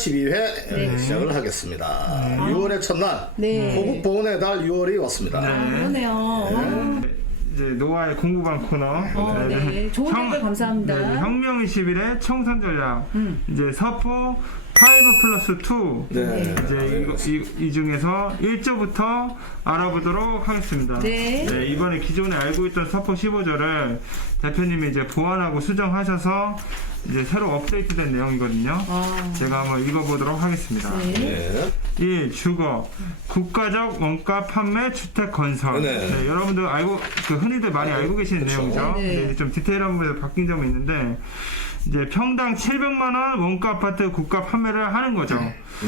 12회 시작을 하겠습니다. 6월의 첫날, 호국 보훈의 달 6월이 왔습니다. 그러네요. 이제 노아의 공부방 코너. 네. 좋은 댓글 감사합니다. 혁명 21의 청선 전략. 이제 서포 5+2. 네. 이제 이 중에서 1조부터 알아보도록 하겠습니다. 네. 이번에 기존에 알고 있던 서포 15조를 대표님이 이제 보완하고 수정하셔서 이제 새로 업데이트된 내용이거든요. 제가 한번 읽어보도록 하겠습니다. 네. 1. 주거, 국가적 원가 판매 주택 건설. 네. 여러분들 흔히들 많이 알고 계시는 내용이죠. 네. 근데 좀 디테일한 부분에서 바뀐 점이 있는데, 이제 평당 700만 원 원가 아파트 국가 판매를 하는 거죠.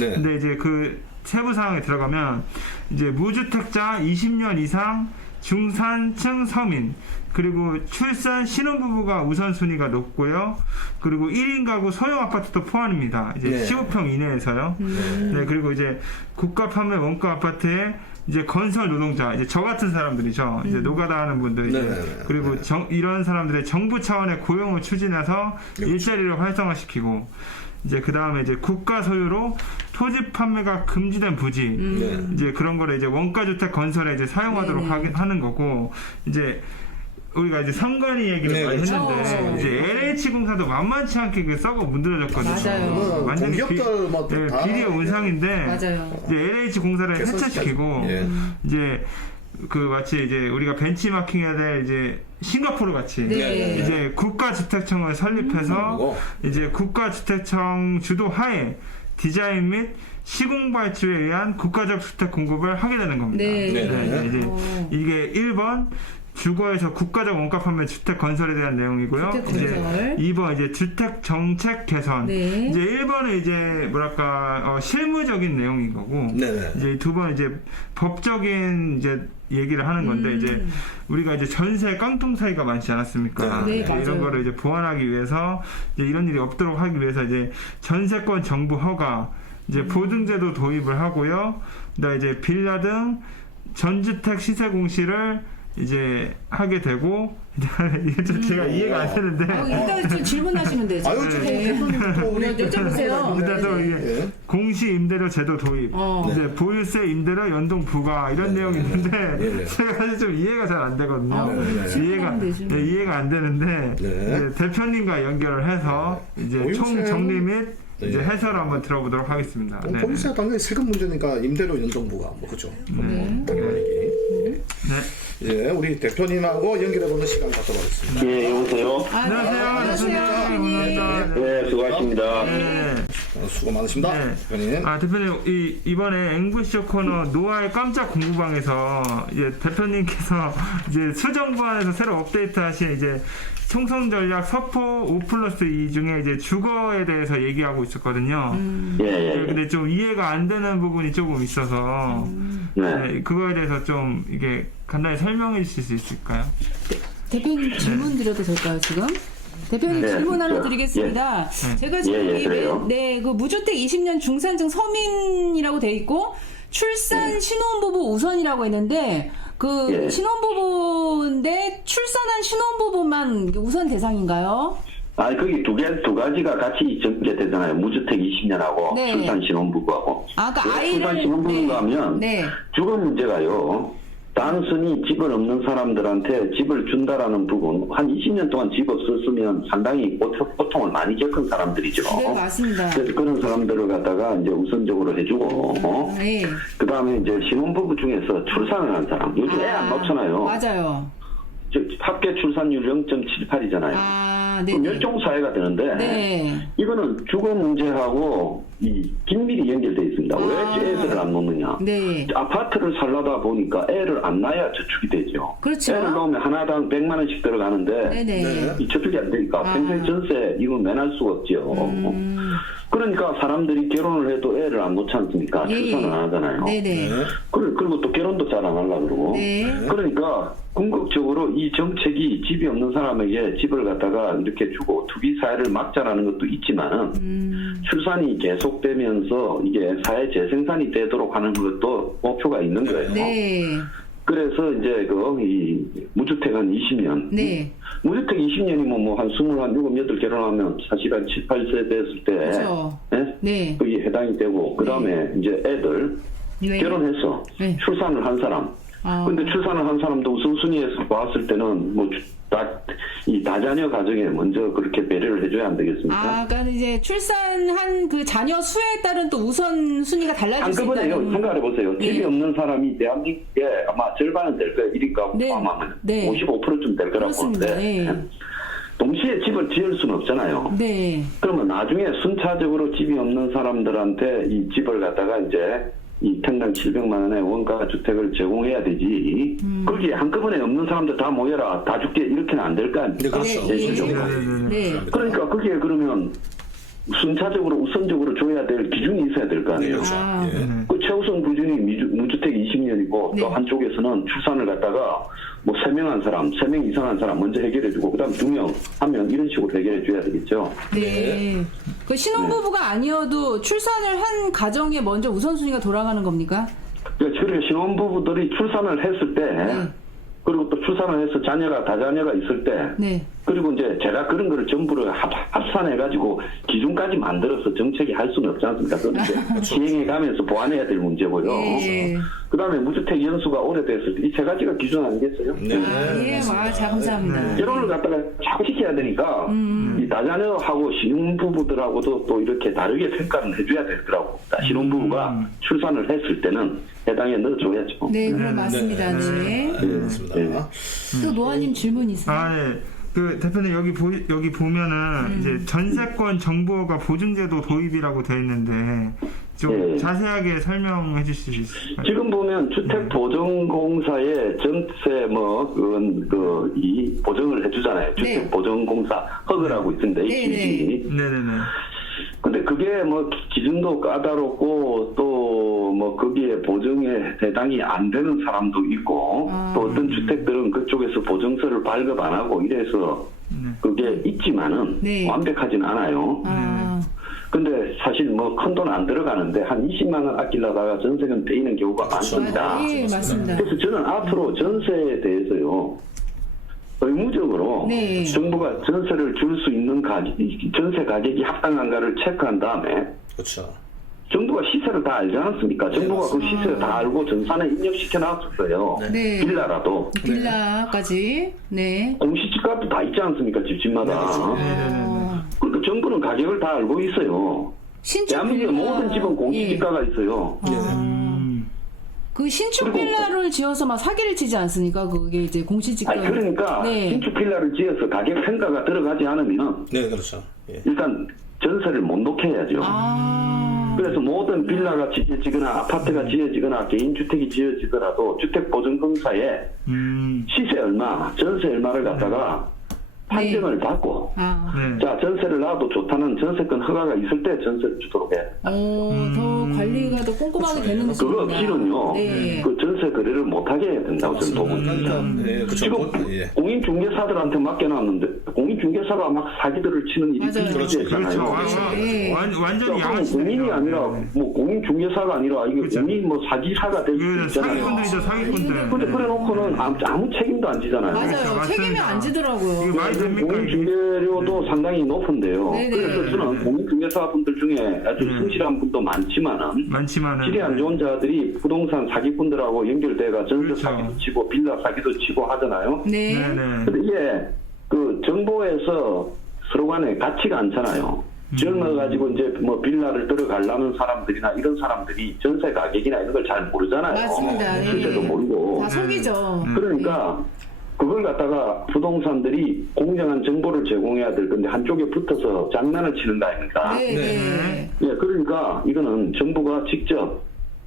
네. 근데 이제 그 세부 사항에 들어가면 이제 무주택자 20년 이상 중산층 서민, 그리고 출산 신혼부부가 우선순위가 높고요. 그리고 1인 가구 소형 아파트도 포함입니다. 이제 네. 15평 이내에서요. 네, 그리고 이제 국가 판매 원가 아파트에 이제 건설 노동자, 이제 저 같은 사람들이죠. 이제 노가다 하는 분들, 그리고 이런 사람들의 정부 차원의 고용을 추진해서 일자리를 활성화시키고, 이제 그 다음에 이제 국가 소유로 토지 판매가 금지된 부지, 이제 그런 거를 이제 원가주택 건설에 이제 사용하도록 하는 거고, 이제 우리가 이제 선관위 얘기를 많이 했는데, 이제 LH공사도 만만치 않게 그 썩어 문드러졌거든요. 맞아요. 완전히 공기업들 비리의 운상인데, 맞아요. 이제 LH공사를 해체시키고, 이제 마치 이제 우리가 벤치마킹해야 될 이제 싱가포르 같이 이제 국가주택청을 설립해서 이제 국가주택청 주도 하에 디자인 및 시공 발주에 의한 국가적 주택 공급을 하게 되는 겁니다. 이제 이게 1번 주거에서 국가적 원가 판매 주택 건설에 대한 내용이고요. 이제 2번 이제 주택 정책 개선. 이제 1번은 이제 뭐랄까 실무적인 내용인 거고, 이제 2번 이제 법적인 이제 얘기를 하는 건데, 이제 우리가 이제 전세 깡통 사기가 많지 않았습니까? 이런 거를 이제 보완하기 위해서, 이제 이런 일이 없도록 하기 위해서 이제 전세권 정부 허가, 이제 보증제도 도입을 하고요. 그다음에 이제 빌라 등 전주택 시세 공시를 이제 하게 되고, 이게 좀 제가 이해가 안 되는데. 일단 좀 질문하시면 되죠. 여쭤보세요. 일단 또 이게 공시 임대료 제도 도입, 이제 보유세 임대료 연동 부과 이런 내용이 있는데 제가 사실 좀 이해가 잘 안 되거든요. 이해가 안 되는데 이제 대표님과 연결을 해서 이제 총 정리 및 이제 해설을 한번 들어보도록 하겠습니다. 보유세 당연히 세금 문제니까 임대료 연동부가 그죠. 예, 우리 대표님하고 연결해보는 시간 갖도록 하겠습니다. 예, 여보세요? 안녕하세요. 네, 수고하십니다. 수고 많으십니다. 대표님. 대표님, 이번에 앵부쇼 코너 노아의 깜짝 공부방에서 이제 대표님께서 이제 수정부안에서 새로 업데이트하신 이제 총선 전략 서포 5+2 중에 이제 주거에 대해서 얘기하고 있었거든요. 근데 좀 이해가 안 되는 부분이 조금 있어서 그거에 대해서 좀 이게 간단히 설명해 주실 수 있을까요? 대표님 질문 드려도 될까요, 지금? 대표님 질문 하나 드리겠습니다. 제가 지금 그 무주택 20년 중산층 서민이라고 돼 있고 출산 신혼부부 우선이라고 했는데 신혼부부인데 출산한 신혼부부만 우선 대상인가요? 거기 두 가지가 같이 전개되잖아요. 무주택 20년하고 출산 신혼부부하고. 출산 신혼부부가 하면 주거 문제가요. 단순히 집을 없는 사람들한테 집을 준다라는 부분, 한 20년 동안 집 없었으면 상당히 고통을 많이 겪은 사람들이죠. 네, 맞습니다. 그래서 그런 사람들을 갖다가 이제 우선적으로 해주고, 그 다음에 이제 신혼부부 중에서 출산을 한 사람, 요즘 애 안 낳잖아요. 맞아요. 합계 출산율 0.78이잖아요. 멸종 사회가 되는데 이거는 주거 문제하고 긴밀히 연결되어 있습니다. 왜 애들을 안 놓느냐? 아파트를 살려다 보니까 애를 안 낳아야 저축이 되죠. 그렇죠. 애를 넣으면 하나당 100만 원씩 들어가는데 이 저축이 안 되니까 평생 전세 이거 매날 수가 없죠. 그러니까 사람들이 결혼을 해도 애를 안 놓지 않습니까? 출산을 안 하잖아요. 그리고 또 결혼도 잘 안 하려고 그러고. 그러니까 궁극적으로 이 정책이 집이 없는 사람에게 집을 갖다가 이렇게 주고 투기 사회를 막자라는 것도 있지만은 출산이 계속되면서 이게 사회 재생산이 되도록 하는 것도 목표가 있는 거예요. 그래서 이제 이 무주택 한 20년. 네. 무주택 20년이면 뭐 한 27, 8 결혼하면 사실 한 7, 8세 됐을 때. 그렇죠. 네? 네. 그게 해당이 되고, 그 다음에 이제 애들 네. 결혼해서 네. 출산을 한 사람. 근데 출산을 한 사람도 우선순위에서 봤을 때는 뭐 이 다자녀 가정에 먼저 그렇게 배려를 해줘야 안 되겠습니까? 그러니까 이제 출산한 그 자녀 수에 따른 또 우선 순위가 달라질 수 한꺼번에 있다는. 생각해 보세요. 네. 집이 없는 사람이 대한민국에 아마 절반은 될 거예요. 1인가 네. 포함하면 네. 55%쯤 될 거라고 그렇습니다. 보는데 네. 동시에 집을 지을 수는 없잖아요. 네. 그러면 나중에 순차적으로 집이 없는 사람들한테 이 집을 갖다가 이제 이 평당 700만 원의 원가 주택을 제공해야 되지. 거기에 한꺼번에 없는 사람들 다 모여라, 다 줄게 이렇게는 안 될 거 아닙니까? 그렇죠. 제시적으로. 네. 그러니까 거기에 그러면 순차적으로 우선적으로 줘야 될 기준이 있어야 될 거 아니에요. 그렇죠. 예. 그 최우선 기준이 무주택 20년이고 네. 또 한쪽에서는 출산을 갖다가 뭐 3명 한 사람, 3명 이상한 사람 먼저 해결해주고 그다음 2명, 1명 이런 식으로 해결해줘야 되겠죠. 네. 그 신혼부부가 아니어도 출산을 한 가정에 먼저 우선순위가 돌아가는 겁니까? 그러니까 신혼부부들이 출산을 했을 때 네. 그리고 또 출산을 해서 다자녀가 있을 때 네. 그리고 이제 제가 그런 거를 전부를 합산해가지고 기준까지 만들어서 정책이 할 수는 없지 않습니까? 그건 이제 시행해가면서 보완해야 될 문제고요. 네. 그 다음에 무주택 연수가 오래됐을 때 이 세 가지가 기준 아니겠어요? 네. 예, 감사합니다. 결혼을 갖다가 자꾸 시켜야 되니까 이 다자녀하고 신혼부부들하고도 또 이렇게 다르게 평가를 해줘야 될 거라고. 신혼부부가 출산을 했을 때는 해당에 넣어줘야죠. 네, 그럼 맞습니다. 네. 그렇습니다. 또 노아님 질문 있어요? 네. 그 대표님 여기 보면은 이제 전세권 정보가 보증제도 도입이라고 되어 있는데 좀 자세하게 설명해 주실 수 있을까요? 지금 보면 주택보증공사의 전세 이 보증을 해주잖아요. 주택보증공사 허그라고 있습니다. HBC. 네네네. 근데 그게 뭐 기준도 까다롭고 또 뭐 거기에 보증에 해당이 안 되는 사람도 있고 또 어떤 주택들은 그쪽에서 보증서를 발급 안 하고 이래서 그게 있지만은 완벽하진 않아요. 근데 사실 뭐 큰 돈 안 들어가는데 한 20만 원 아끼려다가 전세금 떼이는 경우가 많습니다. 네, 맞습니다. 그래서 저는 앞으로 전세에 대해서요. 의무적으로 정부가 전세를 줄 수 있는 전세 가격이 합당한가를 체크한 다음에 그렇죠. 정부가 시세를 다 알지 않았습니까? 정부가 그 시세를 다 알고 전산에 입력시켜 놨었어요. 네. 빌라라도. 빌라까지. 네. 공시지가도 다 있지 않습니까? 집마다. 그러니까 정부는 가격을 다 알고 있어요. 대한민국의 모든 집은 공시지가가 있어요. 그 신축 빌라를 지어서 막 사기를 치지 않습니까? 그게 이제 공시지가. 그러니까 신축 빌라를 지어서 가격 평가가 들어가지 않으면 네, 그렇죠. 일단 전세를 못 놓게 해야죠. 그래서 모든 빌라가 지어지거나 아파트가 지어지거나 개인주택이 지어지더라도 주택보증공사에 시세 얼마, 전세 얼마를 갖다가 판정을 받고 자 전세를 놔도 좋다는 전세권 허가가 있을 때 전세를 주도록 해. 더 관리가 더 꼼꼼하게 되는 것입니다. 그거 없이는요. 그 전세 거래를 못하게 해야 된다고 저는 보고 있습니다. 지금 공인중개사들한테 맡겨놨는데 공인중개사가 막 사기들을 치는 일이 그렇죠. 완전히 양아치. 공인이 아니라 뭐 공인중개사가 아니라 이게 공인 뭐 사기사가 될 수 있잖아요. 사기꾼들이죠, 사기꾼들. 근데 그래놓고는 아무 책임도 안 지잖아요. 맞아요. 책임이 안 지더라고요. 공인중개료도 상당히 높은데요. 그래서 저는 공인중개사분들 중에 아주 성실한 분도 많지만은 질이 안 좋은 자들이 부동산 사기꾼들하고 연결돼가 전세 사기도 치고 빌라 사기도 치고 하잖아요. 근데 이게 그 정보에서 서로 간에 같이가 않잖아요. 젊어가지고 이제 뭐 빌라를 들어가려는 사람들이나 이런 사람들이 전세 가격이나 이런 걸 잘 모르잖아요. 맞습니다. 실제도 모르고. 다 속이죠. 그러니까 그걸 갖다가 부동산들이 공정한 정보를 제공해야 될 건데 한쪽에 붙어서 장난을 치는 거 아닙니까? 그러니까 이거는 정부가 직접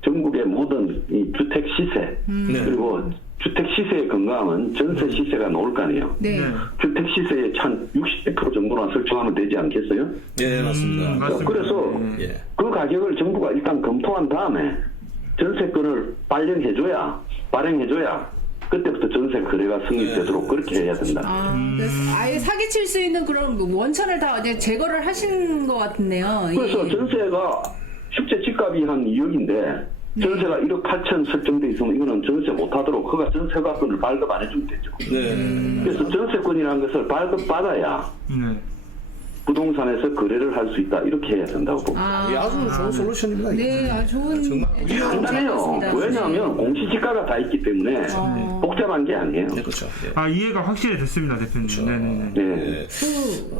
전국의 모든 이 주택 시세 그리고 주택 시세의 건강은 전세 시세가 나올 거 아니에요. 주택 시세의 한 60% 정도나 설정하면 되지 않겠어요? 네, 맞습니다. 그래서 그 가격을 정부가 일단 검토한 다음에 전세권을 발행해줘야 그때부터 전세 거래가 성립되도록 그렇게 해야 된다. 아예 사기칠 수 있는 그런 원천을 다 이제 제거를 하신 것 같은데요. 그래서 전세가 실제 집값이 한 2억인데 전세가 1억 8천 설정돼 있으면 이거는 전세 못하도록 그가 전세가권을 발급 안 해주면 되죠. 그래서 전세권이라는 것을 발급받아야 부동산에서 거래를 할 수 있다 이렇게 해야 된다고 봅니다. 아주 좋은 솔루션입니다. 네, 아주 좋은. 정말 간단해요. 왜냐하면 공시지가가 다 있기 때문에 복잡한 게 아니에요. 네, 그렇죠. 이해가 확실히 됐습니다, 대표님. 그렇죠. 네네네.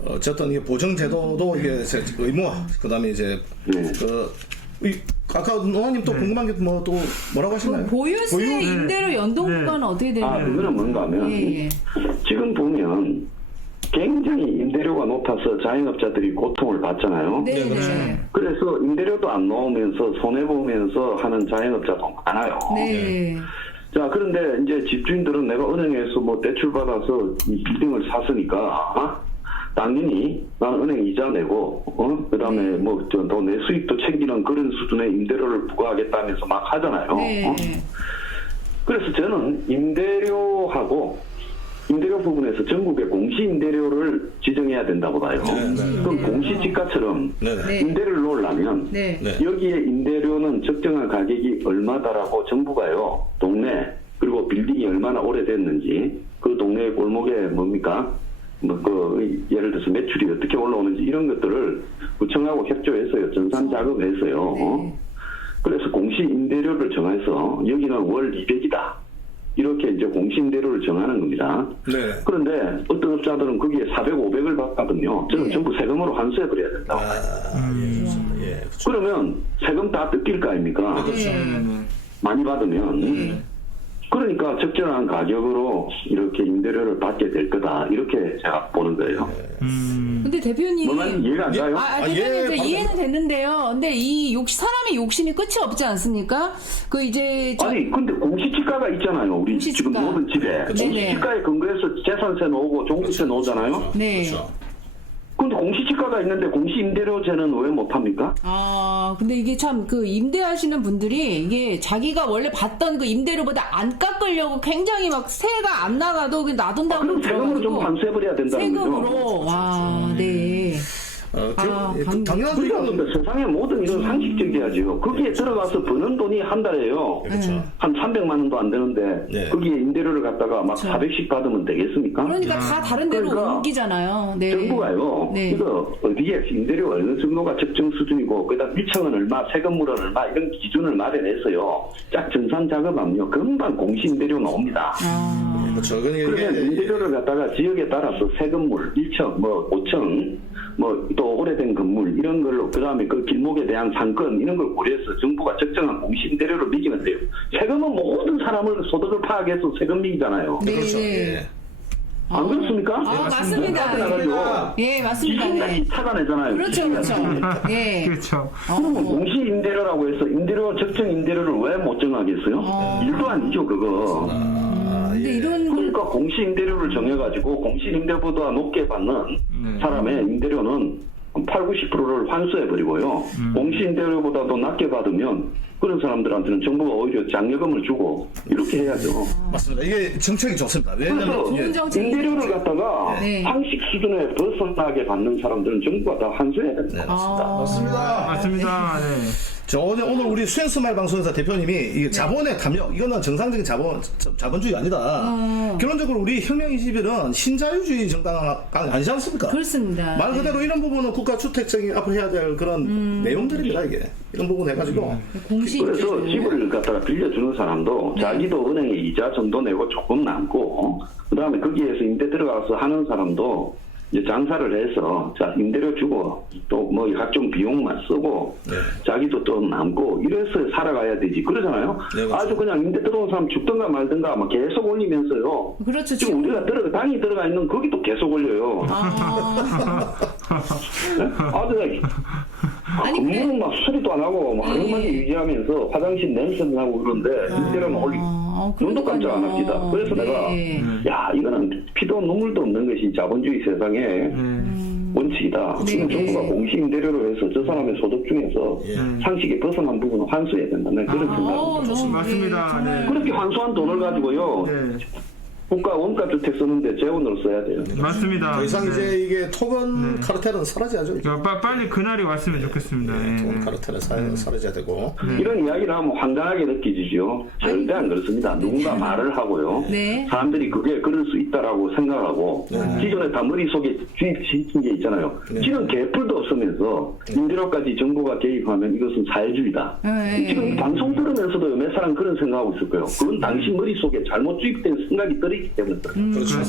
어쨌든 이게 보정제도도 이게 의무화, 그다음에 이제 아까 노아님 또 궁금한 게 뭐 또 뭐라고 하시나요? 보유세 임대료 연동 구간은 어떻게 되나요? 그거는 뭔가 하면 지금 보면 굉장히 임대료가 높아서 자영업자들이 고통을 받잖아요. 네. 그래서 임대료도 안 나오면서 손해보면서 하는 자영업자도 많아요. 네. 자, 그런데 이제 집주인들은 내가 은행에서 뭐 대출받아서 이 빌딩을 샀으니까, 당연히 나는 은행 이자 내고, 그 다음에 뭐 또 내 수익도 챙기는 그런 수준의 임대료를 부과하겠다면서 막 하잖아요. 그래서 저는 임대료 부분에서 전국의 공시임대료를 지정해야 된다고 봐요. 그럼 공시지가처럼 임대료를 놓으려면 여기에 임대료는 적정한 가격이 얼마다라고 정부가요, 동네 그리고 빌딩이 얼마나 오래됐는지 그 동네 골목에 뭡니까? 예를 들어서 매출이 어떻게 올라오는지 이런 것들을 구청하고 협조해서요, 전산 작업해서요. 그래서 공시임대료를 정해서 여기는 월 200이다. 이렇게 이제 공시임대료를 정하는 겁니다. 그런데 어떤 업자들은 거기에 400, 500을 받거든요. 저는 전부 세금으로 환수해버려야 된다고 봐요. 그러면 세금 다 뜯길 거 아닙니까? 많이 받으면. 그러니까 적절한 가격으로 이렇게 임대료를 받게 될 거다. 이렇게 제가 보는 거예요. 근데 대표님. 이해가 안 가요? 대표님, 이해는 됐는데요. 근데 사람의 욕심이 끝이 없지 않습니까? 아니, 근데 공시지가가 있잖아요. 우리 지금 모든 집에. 공시지가에 근거해서 재산세 나오고 종부세 나오잖아요. 네. 근데 공시지가가 있는데 공시임대료제는 왜 못합니까? 근데 이게 참 임대하시는 분들이 이게 자기가 원래 받던 그 임대료보다 안 깎으려고 굉장히 막 세가 안 나가도 놔둔다고 그럼 세금으로 좀 환수해버려야 된다는 거죠. 세금으로. 네. 당연하죠. 그러니까 세상의 모든 일은 상식적이야죠. 거기에 들어가서 버는 돈이 한 달에요. 한 300만 원도 안 되는데 거기에 임대료를 갖다가 막 400씩 받으면 되겠습니까? 그러니까 다 다른 데로 옮기잖아요. 정부가요. 이거 어디에 임대료 어느 정도가 적정 수준이고 그다음 밀청은 얼마, 세금물은 얼마 이런 기준을 마련해서요. 쫙 전산 작업하면요. 금방 공시임대료 나옵니다. 그렇죠. 그러면 임대료를 갖다가 지역에 따라서 세금물, 밀청, 5층, 또 오래된 건물 이런 걸로 그다음에 그 길목에 대한 상권 이런 걸 고려해서 정부가 적정한 공시임대료를 매기면 돼요. 세금은 모든 사람을 소득을 파악해서 세금 매기잖아요. 그렇죠. 안 그렇습니까? 맞습니다. 예, 맞습니다. 찾아내잖아요. 그렇죠. 예. 그렇죠. 그러면 공시임대료라고 해서 적정 임대료를 왜 못 정하겠어요? 일도 아니죠, 그거. 그러니까 공시임대료를 정해가지고 공시임대료보다 높게 받는 사람의 임대료는 80-90%를 환수해버리고요. 공시임대료보다도 낮게 받으면 그런 사람들한테는 정부가 오히려 장려금을 주고 이렇게 해야죠. 맞습니다. 이게 정책이 좋습니다. 그래서 임대료를 갖다가 상식 수준에 벗어나게 받는 사람들은 정부가 다 환수해야 된다. 맞습니다. 오늘 우리 수행스마일 방송에서 대표님이 이 자본의 탐욕 이거는 정상적인 자본주의가 아니다. 결론적으로 우리 혁명21은 신자유주의 정당 아니지 않습니까? 그렇습니다. 말 그대로 이런 부분은 국가 주택청이 앞으로 해야 될 그런 내용들입니다. 이게 이런 부분 해가지고 그래서 집을 갖다가 빌려주는 사람도 자기도 은행에 이자 정도 내고 조금 남고 그다음에 거기에서 임대 들어가서 하는 사람도 이제 장사를 해서 임대료 주고 또 각종 비용만 쓰고 자기도 또 남고 이래서 살아가야 되지 그러잖아요. 아주 그냥 임대 들어온 사람 죽든가 말든가 막 계속 올리면서요. 그렇죠. 지금 우리가 당이 들어가 있는 거기도 계속 올려요. 건물은 막 수리도 안 하고 하루만에 유지하면서 화장실 냄새도 나고 그런데 임대료만 올리고 눈도 깜짝 안 합니다. 그래서 내가 이거는 피도 눈물도 없는 것이 자본주의 세상의 원칙이다. 지금 정부가 공시임대료로 해서 저 사람의 소득 중에서 상식에 벗어난 부분을 환수해야 된다는 그런 생각입니다. 맞습니다. 그렇게 환수한 돈을 가지고요. 국가 원가 주택 쓰는데 재원으로 써야 돼요. 맞습니다. 더 이상 네. 이제 이게 토건 카르텔은 사라져야죠. 그러니까 빨리 그날이 왔으면 좋겠습니다. 예, 토건 네. 카르텔은 사라져야 되고. 이런 이야기를 하면 황당하게 느껴지죠. 절대 안 그렇습니다. 누군가 말을 하고요. 네. 사람들이 그게 그럴 수 있다라고 생각하고 기존에 다 머릿속에 주입시킨 게 있잖아요. 지금 개뿔도 없으면서 임대료까지 정부가 개입하면 이것은 사회주의다. 지금 이 방송 들으면서도 몇 사람 그런 생각하고 있을 거예요. 그건 당신 머릿속에 잘못 주입된 생각이 들어있기 때문에 그래요. 그렇죠.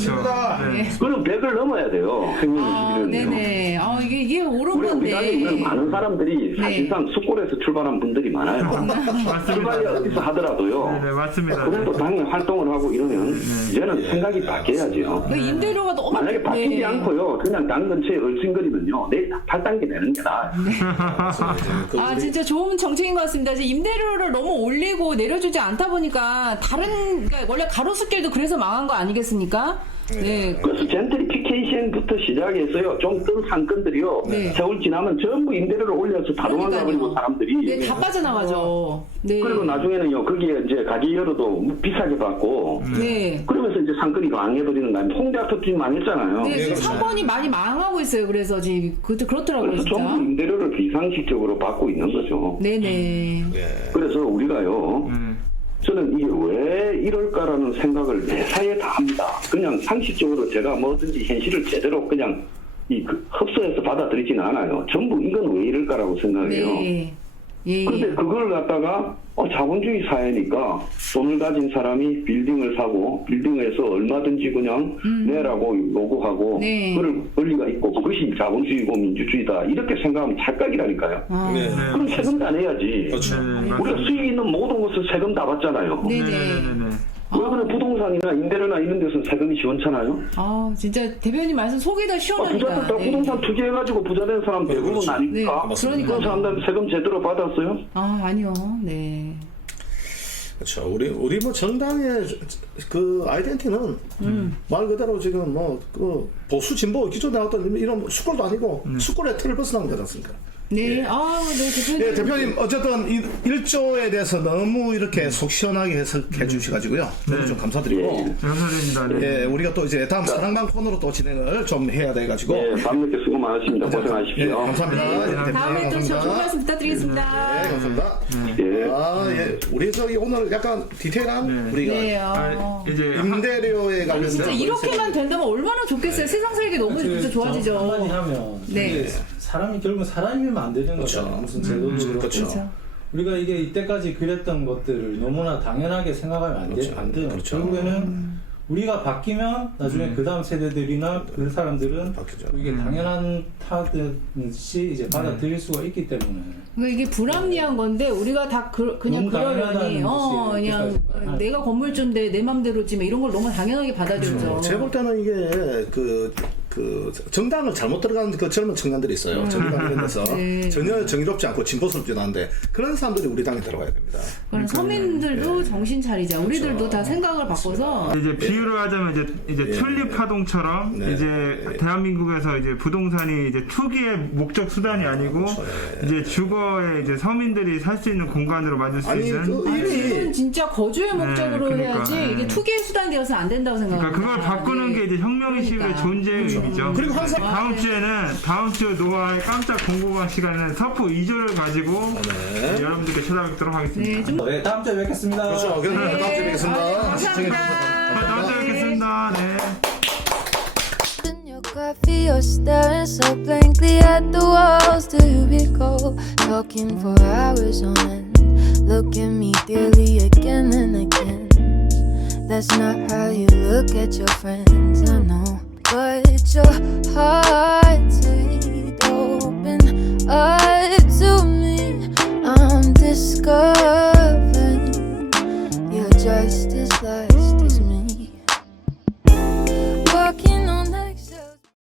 네. 그럼 100을 넘어야 돼요. 생명의 네네. 이게 옳은 우리 당에 건데. 많은 사람들이 사실상 숙골에서 출발한 분들이 많아요. 출발이 어디서 하더라도요. 네, 맞습니다. 그래도 당에 활동을 하고 이러면 이제는 생각이 바뀌어야죠. 임대료가 너무 만약에 바뀌지 않고요. 그냥 당 근처에 얼씬거리면요. 내일 다 탈당기 내는 게 나아요. 진짜 좋은 정책인 것 같습니다. 이제 임대료를 너무 올리고 내려주지 않다 보니까 그러니까 원래 가로수길도 그래서 망한 거 아니겠습니까? 네. 그래서 젠트리피케이션부터 시작해서요. 좀 뜬 상권들이요. 세월 지나면 전부 임대료를 올려서 다동안 가버리고 사람들이. 네, 다 빠져나가죠. 네. 그리고 나중에는요. 거기에 이제 가게 열어도 비싸게 받고. 네. 그러면서 이제 상권이 망해버리는 거 아니에요. 홍대 아파트 망했잖아요. 네, 지금 상권이 많이 망하고 있어요. 그래서 지금 그렇더라고요, 그래서 진짜. 전부 임대료를 비상식적으로 받고 있는 거죠. 네네. 그래서 우리가요. 저는 이게 왜 이럴까라는 생각을 매사에 다 합니다. 그냥 상식적으로 제가 뭐든지 현실을 제대로 그냥 흡수해서 받아들이지는 않아요. 전부 이건 왜 이럴까라고 생각해요. 네. 예. 그런데 그걸 갖다가 자본주의 사회니까 돈을 가진 사람이 빌딩을 사고 빌딩에서 얼마든지 그냥 내라고 요구하고 네. 그럴 권리가 있고 그것이 자본주의고 민주주의다 이렇게 생각하면 착각이라니까요. 네. 그럼 세금 다 내야지. 그렇죠. 우리가 수익 있는 모든 곳을 세금 다 받잖아요. 네네. 왜 그래 부동산이나 임대료나 이런 데서는 세금이 지원찮아요? 진짜 대표님 말씀 속이 다 시원합니다. 부자들 다 부동산 투기해가지고 부자된 사람 대부분 그렇죠. 아닙니까? 네, 그러니까. 그런 사람들은 세금 제대로 받았어요? 아니요. 네. 그렇죠. 우리 뭐 정당의 그 아이덴티티는 말 그대로 지금 그 보수 진보 기존 나왔던 이런 숙골도 아니고 숙골의 틀을 벗어난 거지 않습니까? 네. 네, 대표님. 예, 대표님 어쨌든 이 1조에 대해서 너무 이렇게 속 시원하게 해석해 주셔가지고요. 너무 좀 감사드리고. 감사드립니다. 네. 예, 우리가 또 이제 다음 사랑방 코너로 또 진행을 좀 해야 돼가지고. 네, 밤늦게 수고 많으십니다. 고생하십시오. 예, 감사합니다. 예, 대표님, 다음에 또 감사합니다. 좋은 말씀 부탁드리겠습니다. 네, 감사합니다. 예. 예, 우리 저기 오늘 약간 디테일한 우리가 네. 이제 임대료에 관련된 진짜 이렇게만 된다면 얼마나 좋겠어요. 세상 살기 너무 진짜 좋아지죠. 한마디 하면 네. 이게 사람이 결국은 사람이면 안 되는 거잖아요. 무슨 제도도 그렇고. 그렇죠. 우리가 이게 이때까지 그랬던 것들을 너무나 당연하게 생각하면 안 돼요. 그렇죠. 결국에는 우리가 바뀌면 나중에 그 다음 세대들이나 그 사람들은 바뀌죠. 이게 당연한 타듯이 이제 받아들일 수가 있기 때문에. 그러니까 이게 불합리한 건데 우리가 다 그냥 너무 그러려니 당연하다는 것이 그냥 여기까지. 내가 건물주인데 내 맘대로지 이런 걸 너무 당연하게 받아들이죠. 제가 볼 때는 이게 그 정당을 잘못 들어가는 그 젊은 청년들이 있어요. 정의당 이런 데서 네. 전혀 정의롭지 않고 진보스럽지도 않은데 그런 사람들이 우리 당에 들어가야 됩니다. 그럼 서민들도 정신 차리자. 우리들도 다 생각을 바꿔서 이제 비유를 하자면 이제 튤립 파동처럼 네. 이제 대한민국에서 이제 부동산이 이제 투기의 목적 수단이 아니고 이제 주거에 이제 서민들이 살 수 있는 공간으로 만들 수 아니 있는 지금 진짜 거주의 목적으로 그러니까, 해야지 이게 투기의 수단이 되어서 안 된다고 생각합니다. 그러니까 그걸 바꾸는 게 이제 혁명의식의 그러니까. 존재의 의미죠. 그리고 항상 다음 주 노아의 깜짝 공고방 시간에는 서프 2조를 가지고 여러분들께 찾아뵙도록 하겠습니다. 네, 좀 네, 다음 주에 뵙겠습니다. 그렇죠. 그럼 다음 주에 뵙겠습니다. 감사합니다. 다음 주에 뵙겠습니다. 네. In your coffee, you're staring so blankly at the walls. Do you recall talking for hours on end? Look at me dearly again and again. That's not how you look at your friends, I know. But your heart's open up to me. I'm discovering you're just as lost as me.